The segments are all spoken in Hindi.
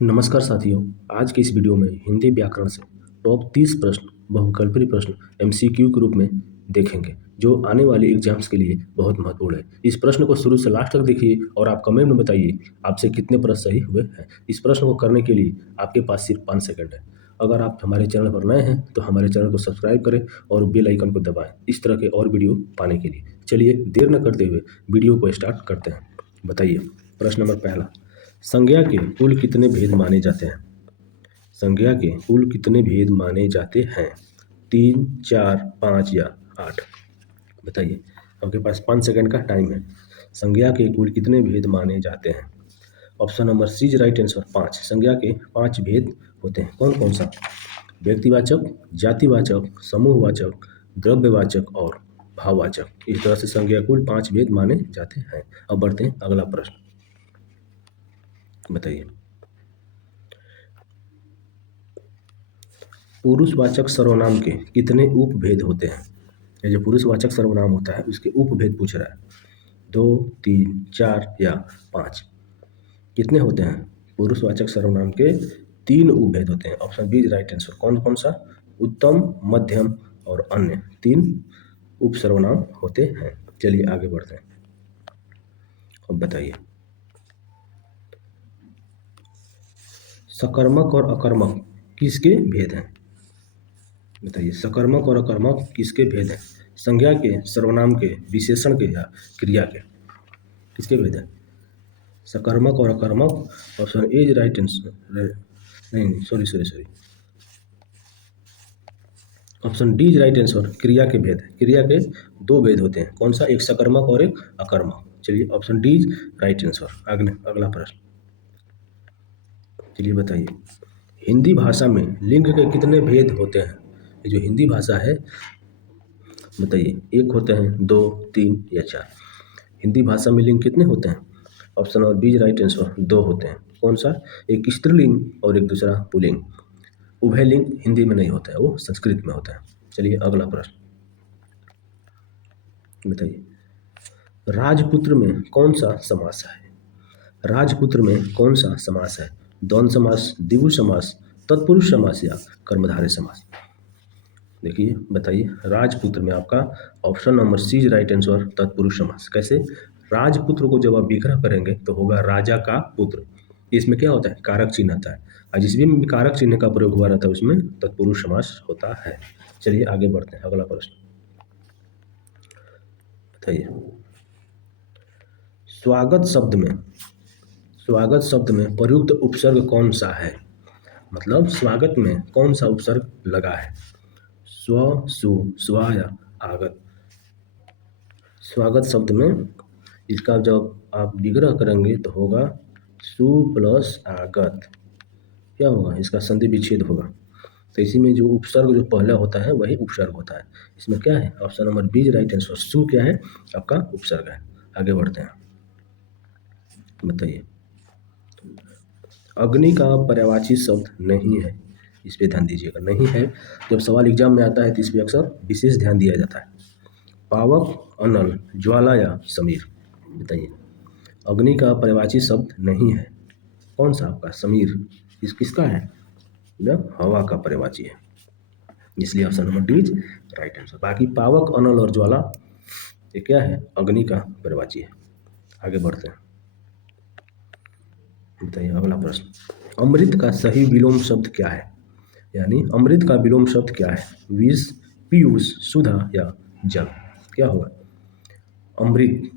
नमस्कार साथियों। आज के इस वीडियो में हिंदी व्याकरण से टॉप 30 प्रश्न बहुकल्पीय प्रश्न एमसीक्यू के रूप में देखेंगे, जो आने वाले एग्जाम्स के लिए बहुत महत्वपूर्ण है। इस प्रश्न को शुरू से लास्ट तक देखिए और आप कमेंट में बताइए आपसे कितने प्रश्न सही हुए हैं। इस प्रश्न को करने के लिए आपके पास सिर्फ 5 सेकंड है। अगर आप हमारे चैनल पर नए हैं तो हमारे चैनल को सब्सक्राइब करें और बेल आइकन को दबाएं इस तरह के और वीडियो पाने के लिए। चलिए देर न करते हुए वीडियो को स्टार्ट करते हैं। बताइए, प्रश्न नंबर पहला, संज्ञा के कुल कितने भेद माने जाते हैं? संज्ञा के कुल कितने भेद माने जाते हैं? 3, 4, 5 या 8? बताइए, आपके पास 5 सेकंड का टाइम है। संज्ञा के कुल कितने भेद माने जाते हैं? Option number C is right answer 5। संज्ञा के 5 भेद होते हैं। कौन कौन सा? व्यक्तिवाचक, जातिवाचक, समूहवाचक, द्रव्यवाचक और भाववाचक। इस तरह से संज्ञा कुल 5 भेद माने जाते हैं। अब बढ़ते हैं अगला प्रश्न। बताइए, पुरुषवाचक सर्वनाम के कितने उपभेद होते हैं? ये जो पुरुषवाचक सर्वनाम होता है उसके उपभेद पूछ रहा है। 2, 3, 4 या 5? कितने होते हैं? पुरुषवाचक सर्वनाम के 3 उपभेद होते हैं। Option B is right answer. कौन कौन सा? उत्तम, मध्यम और अन्य। 3 उप सर्वनाम होते हैं। चलिए आगे बढ़ते हैं। अब बताइए, सकर्मक और अकर्मक किसके भेद हैं? बताइए, सकर्मक और अकर्मक किसके भेद हैं? संज्ञा के, सर्वनाम के, विशेषण के या क्रिया के? किसके भेद हैं? सकर्मक और अकर्मक। Option A is right answer. नहीं, sorry. Option D is right answer. क्रिया के भेद। क्रिया के 2 भेद होते हैं। कौन सा? एक सकर्मक और एक अकर्मक। चलिए option D is right answer. अगला प्रश्न। चलिए बताइए, हिंदी भाषा में लिंग के कितने भेद होते हैं? ये जो हिंदी भाषा है, बताइए, 1 होते हैं, 2, 3 या 4? हिंदी भाषा में लिंग कितने होते हैं? ऑप्शन और बी राइट आंसर। 2 होते हैं। कौन सा? एक स्त्रीलिंग और एक दूसरा पुल्लिंग। उभयलिंग हिंदी में नहीं होता है, वो संस्कृत में होता है। चलिए अगला प्रश्न बताइए, राजपुत्र में कौन सा समास है? राजपुत्र में कौन सा समास है? द्वंद्व समास, द्विगु समास, तत्पुरुष समास या कर्मधारय समास? देखिए बताइए, राजपुत्र में आपका option number C is right answer, तत्पुरुष समास। कैसे? राजपुत्र को जब आप विग्रह करेंगे तो होगा राजा का पुत्र। इसमें क्या होता है? कारक चिन्ह आता है, और जिस भी कारक चिन्ह का प्रयोग हुआ रहता है उसमें तत्पुरुष समास होता है। चलिए आगे बढ़ते हैं। अगला प्रश्न बताइए, स्वागत शब्द में प्रयुक्त उपसर्ग कौन सा है? मतलब स्वागत में कौन सा उपसर्ग लगा है? स्व, सु, स्वा या आगत? स्वागत शब्द में इसका जब आप विग्रह करेंगे तो होगा सु प्लस आगत। क्या होगा? इसका संधि विच्छेद होगा। तो इसी में जो उपसर्ग जो पहला होता है वही उपसर्ग होता है। इसमें क्या है? Option number B right answer. सु क्या है? आपका उपसर्ग है। आगे बढ़ते हैं। बताइए, अग्नि का पर्यायवाची शब्द नहीं है। इस पे ध्यान दीजिएगा। नहीं है, जब सवाल एग्जाम में आता है तो इस पे अक्सर विशेष ध्यान दिया जाता है। पावक, अनल, ज्वाला या समीर? बताइए, अग्नि का पर्यायवाची शब्द नहीं है। कौन सा आपका? समीर। किसका है? यह हवा का पर्यायवाची है, इसलिए option number D is right answer. बाकी पावक, अनल और ज्वाला ये क्या है? अग्नि का पर्यायवाची है। आगे बढ़ते हैं। बताइए अगला प्रश्न, अमृत का सही विलोम शब्द क्या है? यानी अमृत का विलोम शब्द क्या है? विष, पीयूष, सुधा या जल? क्या होगा? अमृत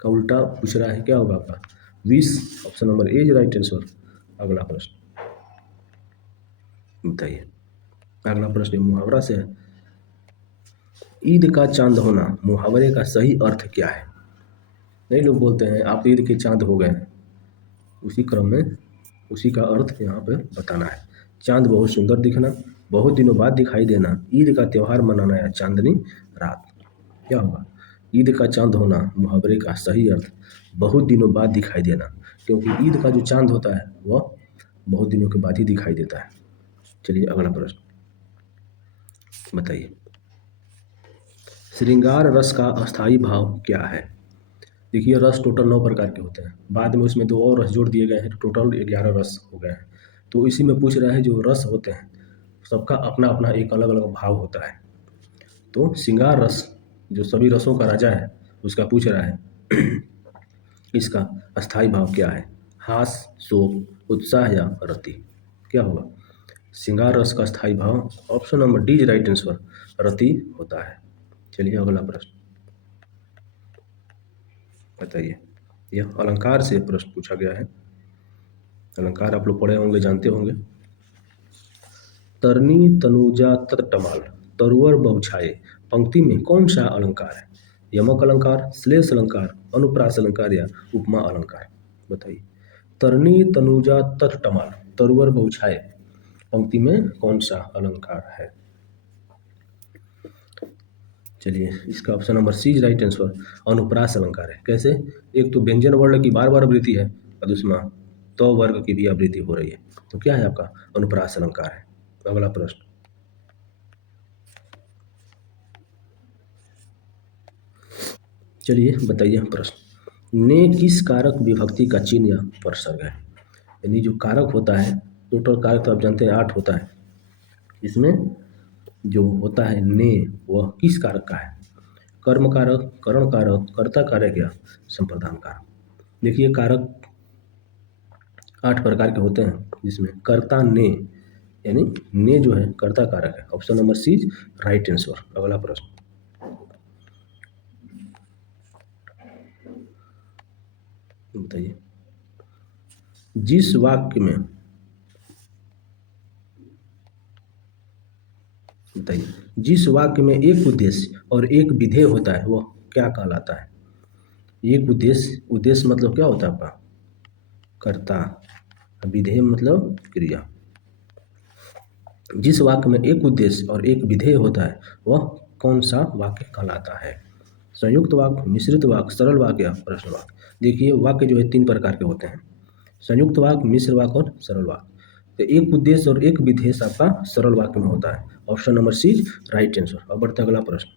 का उल्टा पूछ रहा है, क्या होगा आपका? विष। Option number A is right answer. अगला प्रश्न बताइए, अगला प्रश्न मुहावरा से है। ईद का चांद होना मुहावरे का सही अर्थ क्या है? नहीं, लोग बोलते हैं आप ईद के चांद हो गए। उसी क्रम में उसी का अर्थ यहाँ पे बताना है। चांद बहुत सुंदर दिखना, बहुत दिनों बाद दिखाई देना, ईद का त्यौहार मनाना या चांदनी रात? क्या होगा? ईद का चांद होना मुहावरे का सही अर्थ बहुत दिनों बाद दिखाई देना, क्योंकि ईद का जो चांद होता है वह बहुत दिनों के बाद ही दिखाई देता है। चलिए अगला प्रश्न बताइए, श्रृंगार रस का अस्थाई भाव क्या है? देखिए रस टोटल 9 प्रकार के होते हैं, बाद में उसमें 2 और रस जोड़ दिए गए हैं, तो टोटल 11 रस हो गए हैं। तो इसी में पूछ रहा है जो रस होते हैं सबका अपना अपना एक अलग अलग भाव होता है। तो श्रृंगार रस जो सभी रसों का राजा है उसका पूछ रहा है इसका अस्थाई भाव क्या है? हास, शोक, उत्साह या रति? क्या होगा? श्रृंगार रस का स्थायी भाव option number D is right answer, रति होता है। चलिए अगला प्रश्न बताइए। यह अलंकार से प्रश्न पूछा गया है। अलंकार आप लोग पढ़े होंगे, जानते होंगे। तरनी तनुजा तटमाल तरुवर बहुछाये, पंक्ति में कौन सा अलंकार है? यमक अलंकार, श्लेष अलंकार, अनुप्रास अलंकार या उपमा अलंकार? बताइए। तरनी तनुजा तटमाल तरुवर बहुछाये, पंक्ति में कौन सा अलंकार है? चलिए इसका option number C is right answer, अनुप्रास अलंकार है। कैसे? एक तो व्यंजन वर्ण की बार बार आवृत्ति है और दूसरा तो वर्ग की भी आवृत्ति हो रही है, तो क्या है आपका? अनुप्रास अलंकार है। अगला प्रश्न चलिए बताइए प्रश्न। ने किस कारक विभक्ति का चिन्ह या उपसर्ग है? यानी जो कारक होता है, टोटल कारक तो आप जानते हैं 8 होता है, इसमें जो होता है ने वह किस कारक का है? कर्म कारक, करण कारक, कर्ता कारक या संप्रदान कारक? देखिए कारक 8 प्रकार के होते हैं, जिसमें कर्ता ने यानी ने जो है कर्ता कारक है। Option number C right answer. अगला प्रश्न बताइए। जिस वाक्य में बताइए जिस वाक्य में एक उद्देश्य और एक विधेय होता है वह क्या कहलाता है? एक उद्देश्य, उद्देश्य मतलब क्या होता है आपका? कर्ता, विधेय मतलब क्रिया। जिस वाक्य में एक उद्देश्य और एक विधेय होता है वह कौन सा वाक्य कहलाता है? संयुक्त वाक्य, मिश्रित वाक्य, सरल वाक्य या प्रश्न वाक्य? देखिए वाक्य जो है 3 प्रकार के होते हैं, संयुक्त वाक्य, मिश्र वाक्य और सरल वाक्य। तो एक उद्देश्य और एक विधेय आपका सरल वाक्य में होता है। Option number C right answer. अब बढ़ते अगला प्रश्न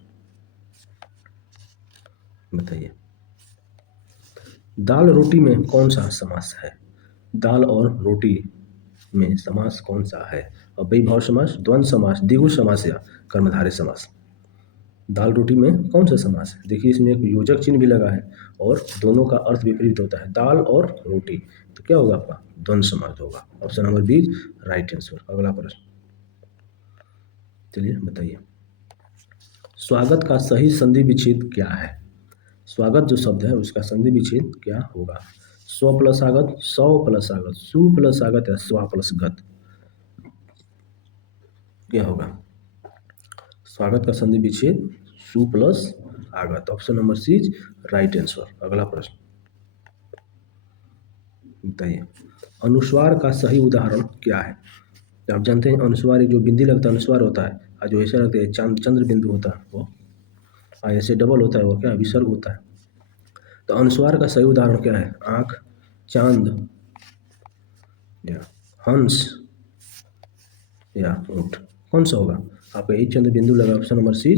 बताइए। दाल रोटी में कौन सा समास है? दाल और रोटी में समास कौन सा है? अव्ययीभाव समास, द्वंद्व समास, द्विगु समास या कर्मधारय समास? दाल रोटी में कौन सा समास है? देखिए इसमें एक योजक चिन्ह भी लगा है और दोनों का अर्थ विपरीत होता है, दाल और रोटी, तो क्या होगा आपका? द्वंद्व समास होगा। Option number B right answer. अगला प्रश्न चलिए बताइए। स्वागत का सही संधि विच्छेद क्या है? स्वागत जो शब्द है उसका संधि विच्छेद क्या होगा? स्व प्लस आगत, सौ प्लस आगत, सु प्लस आगत या स्वा प्लस गत? क्या होगा? स्वागत का संधि विच्छेद सु प्लस आगत। Option number C right answer. अगला प्रश्न बताइए। अनुस्वार का सही उदाहरण क्या है? तो आप जानते हैं अनुस्वार जो बिंदी लगता है अनुस्वार होता है, और जो ऐसा लगता है चंद्र बिंदु होता है वो, और ऐसे डबल होता है वो क्या? विसर्ग होता है। तो अनुस्वार का सही उदाहरण क्या है? आँख, चांद या हंस या ऊँट? कौन सा होगा? आपका यही चंद्र बिंदु लगा। Option number C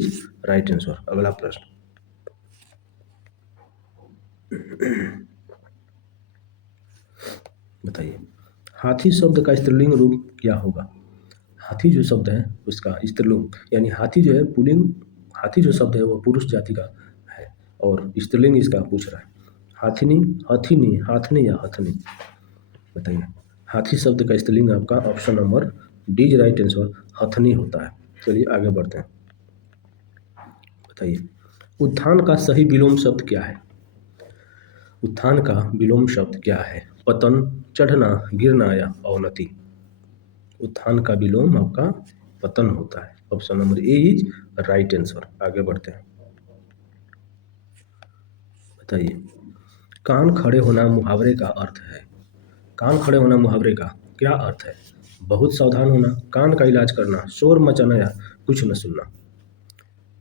right answer. अगला प्रश्न बताइए। हाथी शब्द का स्त्रीलिंग रूप क्या होगा? हाथी जो शब्द है उसका स्त्रीलिंग यानी हाथी जो है पुल्लिंग, हाथी जो शब्द है वो पुरुष जाति का है और स्त्रीलिंग इसका पूछ रहा है। हाथिनी, हथिनी, हाथनी या हथनी? बताइए। हाथी शब्द का स्त्रीलिंग आपका option number D is right answer, हथनी होता है। चलिए आगे बढ़ते हैं। बताइए। उत्थान का सही विलोम शब्द क्या है? उत्थान का विलोम शब्द क्या है? पतन, चढ़ना, गिरना या अवनति? उत्थान का विलोम आपका पतन होता है। Option number A is right answer. आगे बढ़ते हैं। बताइए। कान खड़े होना मुहावरे का अर्थ है। कान खड़े होना मुहावरे का क्या अर्थ है? बहुत सावधान होना, कान का इलाज करना, शोर मचाना या कुछ न सुनना?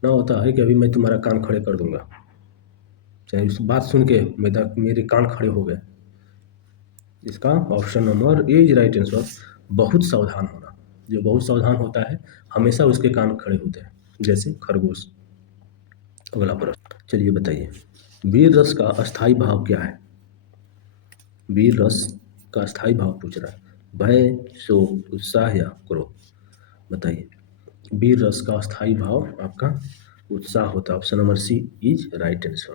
ना होता है कि अभी मैं तुम्हारा कान खड़े कर दूंगा, चाहे उस बात सुन के मेरे कान खड़े हो गए। इसका option number A is right answer, बहुत सावधान होना। जो बहुत सावधान होता है हमेशा उसके कान खड़े होते हैं, जैसे खरगोश। अगला प्रश्न चलिए बताइए। वीर रस का अस्थाई भाव क्या है? वीर रस का अस्थाई भाव पूछ रहा है। भय, शोक, उत्साह या क्रोध? बताइए। वीर रस का अस्थाई भाव आपका उत्साह होता है। Option number C is right answer.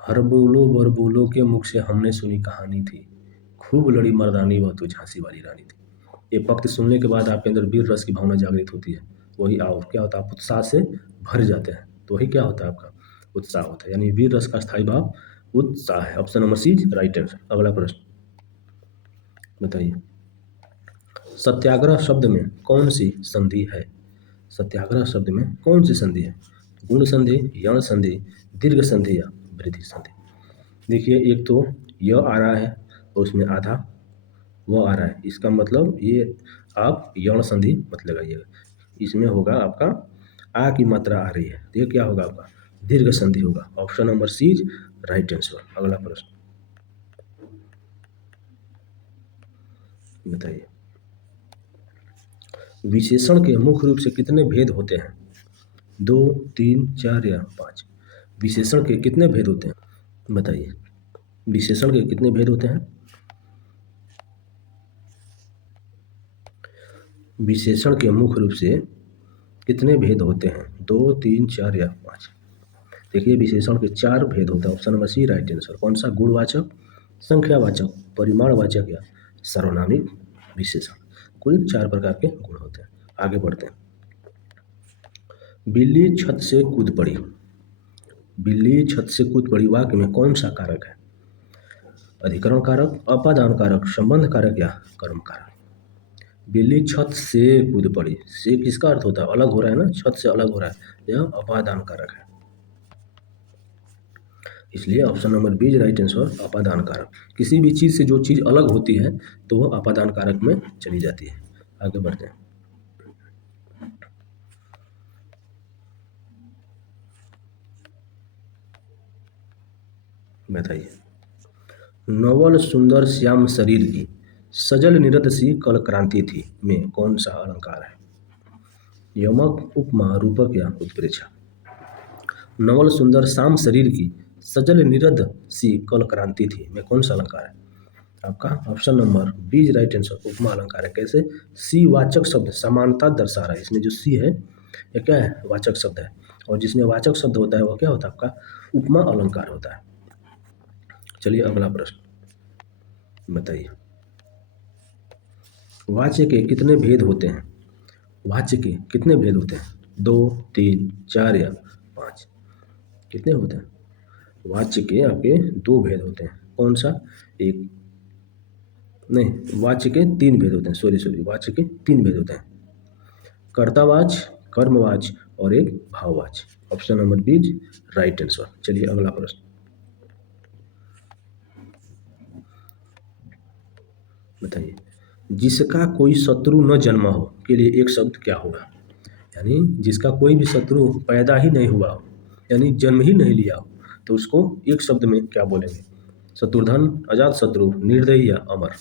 हर बोलो बर बोलो के मुख से हमने सुनी कहानी थी, खूब लड़ी मर्दानी वह तो झांसी वाली रानी थी। ये पंक्ति सुनने के बाद आपके अंदर वीर रस की भावना जागृत होती है। वही और क्या होता है, आप उत्साह से भर जाते हैं। तो वही क्या होता है, आपका उत्साह होता है। यानी वीर रस का स्थायी भाव उत्साह है। Option number C right answer. अगला प्रश्न बताइए। सत्याग्रह शब्द में कौन सी संधि है? सत्याग्रह शब्द में कौन सी संधि है? गुण संधि, यण संधि, दीर्घ संधि या वृद्धि संधि? देखिए, एक तो य आ रहा है और उसमें आधा वो आ रहा है। इसका मतलब ये आप यण संधि मत लगाइएगा। इसमें होगा आपका आ की मात्रा आ रही है, तो ये क्या होगा, आपका दीर्घ संधि होगा। Option number C right answer. अगला प्रश्न बताइए। विशेषण के मुख्य रूप से कितने भेद होते हैं? 2, 3, 4 या 5? विशेषण के कितने भेद होते हैं? बताइए। विशेषण के कितने भेद होते हैं? विशेषण के मुख्य रूप से कितने भेद होते हैं? 2, 3, 4 या 5? देखिए, विशेषण के 4 भेद होते हैं। Option number C right answer. कौन सा? गुणवाचक, संख्यावाचक, परिमाणवाचक या सर्वनामिक विशेषण। कुल 4 प्रकार के गुण होते हैं। आगे बढ़ते हैं। बिल्ली छत से कूद पड़ी। बिल्ली छत से कूद पड़ी वाक्य में कौन सा कारक है? अधिकरण कारक, अपादान कारक, संबंध कारक या कर्म कारक? बिल्ली छत से कूद पड़ी, से किसका अर्थ होता है? अलग हो रहा है ना, छत से अलग हो रहा है। यह अपादान कारक है, इसलिए option number B is right answer. अपादान कारक, किसी भी चीज़ से जो चीज़ अलग होती है तो वह अपादान कारक में चली जाती है। आगे बढ़ते हैं। बताइए। नवल सुंदर श्याम शरीर की, सजल निरत सी कल क्रांति थी में कौन सा अलंकार है? यमक, उपमा, रूपक या उत्प्रेक्षा? नवल सुंदर श्याम शरीर की, सजल निरद सी कल क्रांति थी में कौन सा अलंकार है? आपका option number B is right answer. उपमा अलंकार है। कैसे? सी वाचक शब्द समानता दर्शा रहा है। इसमें जो सी है ये क्या है? वाचक शब्द है। और जिसमें वाचक शब्द होता है वो क्या होता है? आपका उपमा अलंकार होता है। चलिए अगला प्रश्न बताइए। वाच्य के कितने भेद होते हैं? वाच्य के कितने भेद होते हैं? 2, 3, 4 या 5? कितने होते हैं? वाच्य के आपके 2 भेद होते हैं। कौन सा? एक नहीं, वाच्य के 3 भेद होते हैं। सॉरी, वाच्य के 3 भेद होते हैं। कर्तावाच्य, कर्मवाच्य और एक भाववाच्य। Option number B right answer. चलिए अगला प्रश्न बताइए। जिसका कोई शत्रु न जन्मा हो के लिए एक शब्द क्या होगा? यानी जिसका कोई भी शत्रु पैदा ही नहीं हुआ हो, यानी जन्म ही नहीं लिया हो, तो उसको एक शब्द में क्या बोलेंगे? शत्रुघ्न, अजात शत्रु, निर्दयी या अमर?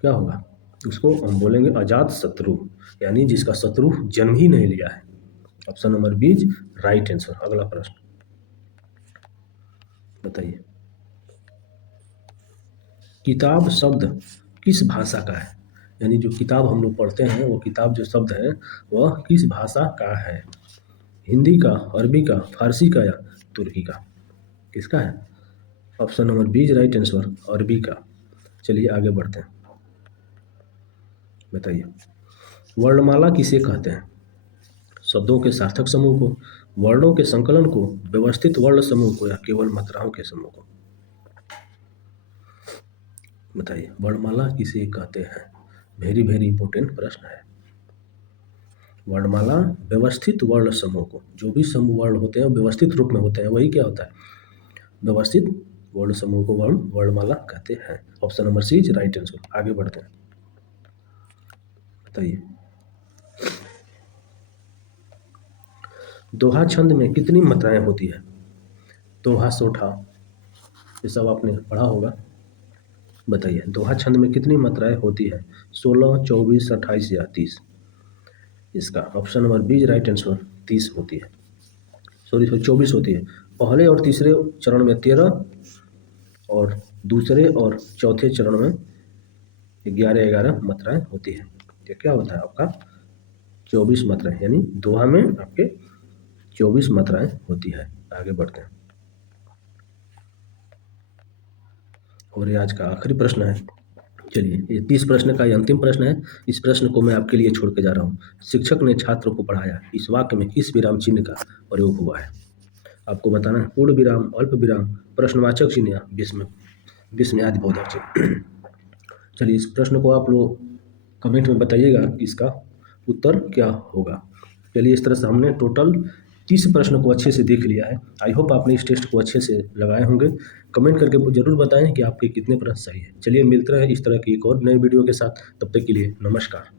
क्या होगा? उसको हम बोलेंगे अजात शत्रु, यानी जिसका शत्रु जन्म ही नहीं लिया है। Option number B right answer. अगला प्रश्न बताइए। किताब शब्द किस भाषा का है? यानी जो किताब हम लोग पढ़ते हैं वो किताब जो शब्द है वह किस भाषा का है? हिंदी का, अरबी का, फारसी का या तुर्की का? किसका है? Option number B right answer, अरबी का। चलिए आगे बढ़ते हैं। बताइए। वर्णमाला किसे कहते हैं? शब्दों के सार्थक समूह को, वर्णों के संकलन को, व्यवस्थित वर्ण समूह को या केवल मात्राओं के समूह को? बताइए। वर्णमाला किसे कहते हैं? वेरी वेरी इंपॉर्टेंट प्रश्न है। वर्णमाला व्यवस्थित वर्ण समूह को, जो भी समूह वर्ण होते हैं व्यवस्थित रूप में होते हैं वही क्या होता है? व्यवस्थित वर्ण समूह को वर्णमाला कहते हैं। Option number C is right answer. आगे बढ़ते हैं। बताइए। दोहा छंद में कितनी मात्राएं होती है? दोहा, सोठा, ये सब आपने पढ़ा होगा। बताइए। दोहा छंद में कितनी मात्राएं होती है? 16, 24, 28 या 30? इसका option number B right answer 30 होती है। सॉरी 24 होती है। पहले और तीसरे चरण में 13 और दूसरे और चौथे चरण में 11 मात्राएं होती है। ये क्या होता है आपका 24 मात्राएं, यानी दोहा में आपके 24 मात्राएं होती है। आगे बढ़ते हैं और ये आज का आखिरी प्रश्न है। चलिए, ये 30 प्रश्न का ये अंतिम प्रश्न है। इस प्रश्न को मैं आपके लिए छोड़ के जा रहा हूँ। शिक्षक ने छात्र को पढ़ाया, इस वाक्य में किस विराम चिन्ह का प्रयोग हुआ है? आपको बताना है पूर्ण विराम, अल्प विराम, प्रश्नवाचक चिन्ह या विस्मयादि बोधक चिन्ह। चलिए, इस प्रश्न को आप लोग कमेंट में बताइएगा कि इसका उत्तर क्या होगा। चलिए, इस तरह से हमने टोटल 30 प्रश्न को अच्छे से देख लिया है। आई होप आपने इस टेस्ट को अच्छे से लगाए होंगे। कमेंट करके ज़रूर बताएं कि आपके कितने प्रश्न सही है। चलिए, मिलते हैं इस तरह की एक और नए वीडियो के साथ। तब तक के लिए नमस्कार।